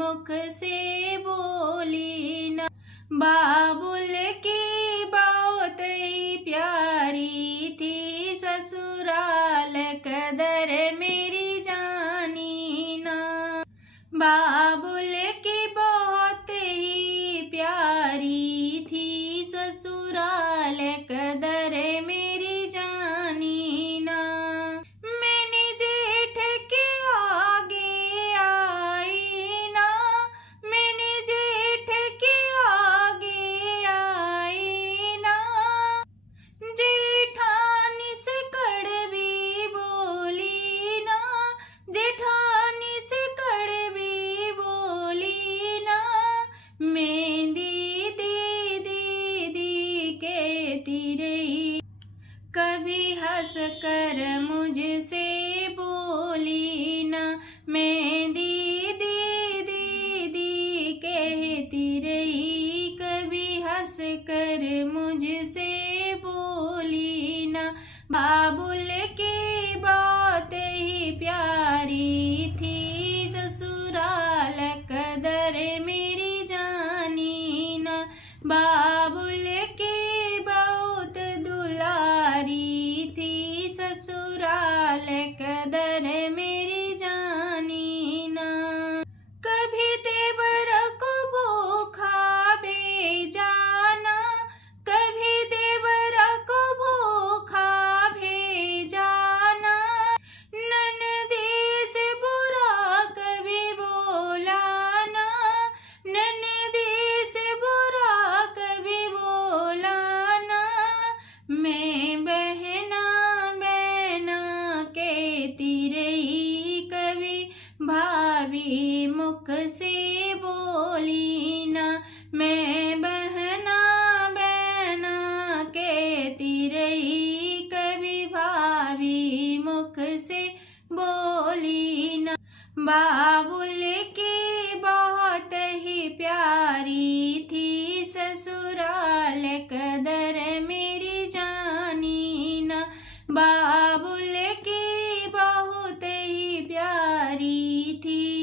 मुख से बोली ना। बाबुल की बहुत ही प्यारी थी, ससुराल कदर मेरी जानी ना। बाबुल की बहुत ही प्यारी थी, ससुराल कदर मेरी जानी ना। मैंने जेठ के आगे आई ना, मैंने जेठ के आगे आई ना। जेठानी से कड़वी बोली ना, जेठानी से कड़वी बोली ना। मेहंदी दीदी दी कहती रही, कभी हंस कर मुझसे बोली ना। मेहंदी दीदी दी कहती रही, कभी हंस कर मुझसे बोली ना। बाबुल की बहुत ही प्यारी थी, ससुराल कदर मेरी जानी ना। बाबुल की बहुत दुलारी थी, ससुराल कदर मेरी जानी ना। कभी देवर को भूखा भेजाना, कभी देवर को भूखा भेजाना। ननदी से बुरा कभी बोला ना, ननदी से बुरा कभी बोला ना। मैं बहना बहना कहती रही, कभी भाभी मुख से बोली ना। मैं बहना बहना कहती रही, कभी भाभी मुख से बोली ना। बाबुल की बहुत ही प्यारी थी, ससुराल कदर मेरी जानी ना। बाबुल की बहुत ही प्यारी थी।